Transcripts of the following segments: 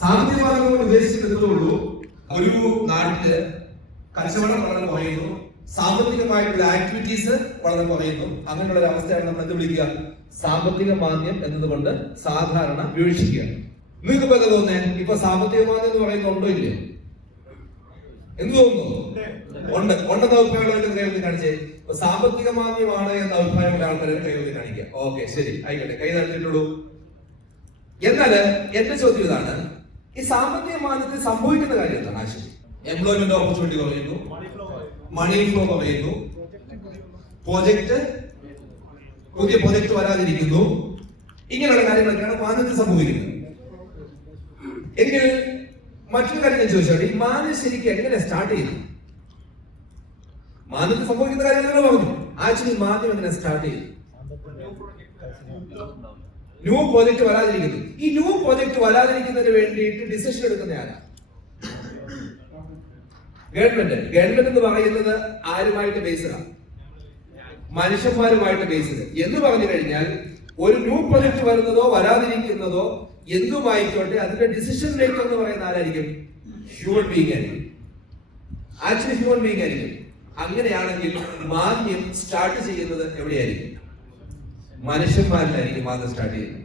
സാമ്പത്തികമാനം കൊണ്ട് ഉദ്ദേശിച്ചിട്ടുള്ളൂ ഒരു നാട്ടില് കച്ചവടം വളരെ കുറയുന്നു, സാമ്പത്തികമായിട്ടുള്ള ആക്ടിവിറ്റീസ് വളരെ കുറയുന്നു. അങ്ങനെയുള്ള ഒരു അവസ്ഥയാണ് നമ്മൾ എന്ത് വിളിക്കുക? സാമ്പത്തിക മാന്ദ്യം എന്നതുകൊണ്ട് സാധാരണ വീക്ഷിക്കുക. നിങ്ങൾക്ക് ഇപ്പൊ എന്താ തോന്നേ? ഇപ്പൊ സാമ്പത്തിക മാന്ദ്യം എന്ന് പറയുന്നത് ഉണ്ടോ ഇല്ലയോ? എന്ത് തോന്നുന്നു? ഉണ്ട്. ഉണ്ടെന്ന അഭിപ്രായമുള്ള കൈവത്തി കാണിച്ചേ. സാമ്പത്തിക മാന്ദ്യമാണ് എന്ന അഭിപ്രായമുള്ള ആൾക്കാരെ കൈവത്തി കാണിക്കുക. ഓക്കെ, ശരി, ആയിക്കോട്ടെ, കൈ നടത്തിയിട്ടുള്ളൂ. എന്നാല് എന്റെ ചോദ്യം ഇതാണ്, ഈ സാമ്പത്തിക മാന്ദ്യത്തിൽ സംഭവിക്കുന്ന കാര്യം എന്താണ്? ആശയം എംപ്ലോയ്മെന്റ് ഓപ്പർച്യൂണിറ്റി കുറയുന്നു, മണി ഫ്ലോ കുറയുന്നു, പുതിയ പ്രൊജക്ട് വരാതിരിക്കുന്നു. ഇങ്ങനെയുള്ള കാര്യങ്ങളൊക്കെയാണ് മാന്ദ്യത്തിൽ സംഭവിക്കുന്നത്. എങ്കിൽ മറ്റൊരു കാര്യം ഞാൻ ചോദിച്ചോട്ടെ, ഈ മാന്ദ്യം ശരിക്കും എങ്ങനെ സ്റ്റാർട്ട് ചെയ്യുന്നു? മാന്ദ്യത്തിൽ സംഭവിക്കുന്ന കാര്യങ്ങളെല്ലാം പറഞ്ഞു. ആക്ച്വലി മാന്ദ്യം എങ്ങനെ സ്റ്റാർട്ട് ചെയ്യും? ന്യൂ പ്രോജക്ട് വരാതിരിക്കുന്നു. ഈ ന്യൂ പ്രോജക്ട് വരാതിരിക്കുന്നതിന് വേണ്ടിയിട്ട് ഡിസിഷൻ എടുക്കുന്ന ആരാ? ഗവൺമെന്റ് എന്ന് പറയുന്നത് ആരുമായിട്ട് ബേസ്ഡാണ്? മനുഷ്യന്മാരുമായിട്ട് ബേസ്ഡ്. എന്ന് പറഞ്ഞു കഴിഞ്ഞാൽ ഒരു ന്യൂ പ്രൊജക്ട് വരുന്നതോ വരാതിരിക്കുന്നതോ എന്തുമായിക്കോട്ടെ അതിന്റെ ഡിസിഷൻ മേക്കർ എന്ന് പറയുന്ന ആരായിരിക്കും? ഹ്യൂമൻ ബീങ് ആയിരിക്കും. ആക്ച്വലി ഹ്യൂമൻ ബീങ് ആയിരിക്കും. അങ്ങനെയാണെങ്കിൽ മാന്ദ്യം സ്റ്റാർട്ട് ചെയ്യുന്നത് എവിടെയായിരിക്കും? മനുഷ്യന്മാരിലായിരിക്കും മാന്ദ്യം സ്റ്റാർട്ട് ചെയ്യുന്നത്.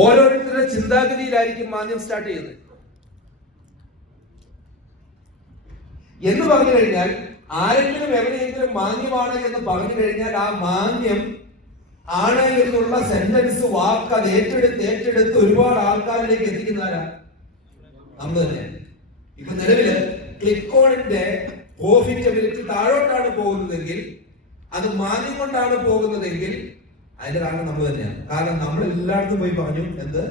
ഓരോരുത്തരുടെ ചിന്താഗതിയിലായിരിക്കും മാന്ദ്യം സ്റ്റാർട്ട് ചെയ്യുന്നത്. എന്ന് പറഞ്ഞു കഴിഞ്ഞാൽ ആരെങ്കിലും എവിടെയെങ്കിലും മാന്യമാണ് എന്ന് പറഞ്ഞു കഴിഞ്ഞാൽ ആ മാന്യം ആണ് എന്നുള്ള സെന്റൻസ് വാക്ക് അത് ഏറ്റെടുത്ത് ഒരുപാട് ആൾക്കാരിലേക്ക് എത്തിക്കുന്നവരാ നമ്മൾ തന്നെ. ഇപ്പൊ നിലവില് ക്ലിക്കോണിന്റെ പ്രോഫിറ്റബിലിറ്റി താഴോട്ടാണ് പോകുന്നതെങ്കിൽ, അത് മാന്യം കൊണ്ടാണ് പോകുന്നതെങ്കിൽ അതിന്റെ കാരണം നമ്മൾ തന്നെയാണ്. കാരണം നമ്മൾ എല്ലായിടത്തും പോയി പറഞ്ഞു എന്ത്?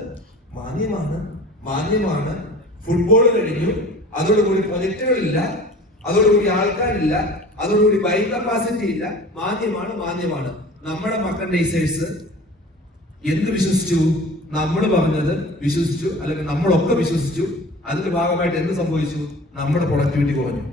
മാന്യമാണ്. ഫുട്ബോൾ കഴിഞ്ഞു, അതോടുകൂടി പ്രൊജക്ടുകളില്ല, അതോടുകൂടി ആൾക്കാരില്ല, അതോടുകൂടി ബൈ കപ്പാസിറ്റി ഇല്ല. മാന്യമാണ്. നമ്മുടെ മക്കളുടെ ടീച്ചേഴ്സ് എന്ത് വിശ്വസിച്ചു? നമ്മൾ പറഞ്ഞത് വിശ്വസിച്ചു, അല്ലെങ്കിൽ നമ്മളൊക്കെ വിശ്വസിച്ചു. അതിന്റെ ഭാഗമായിട്ട് എന്ത് സംഭവിച്ചു? നമ്മുടെ പ്രൊഡക്ടിവിറ്റി കുറഞ്ഞു.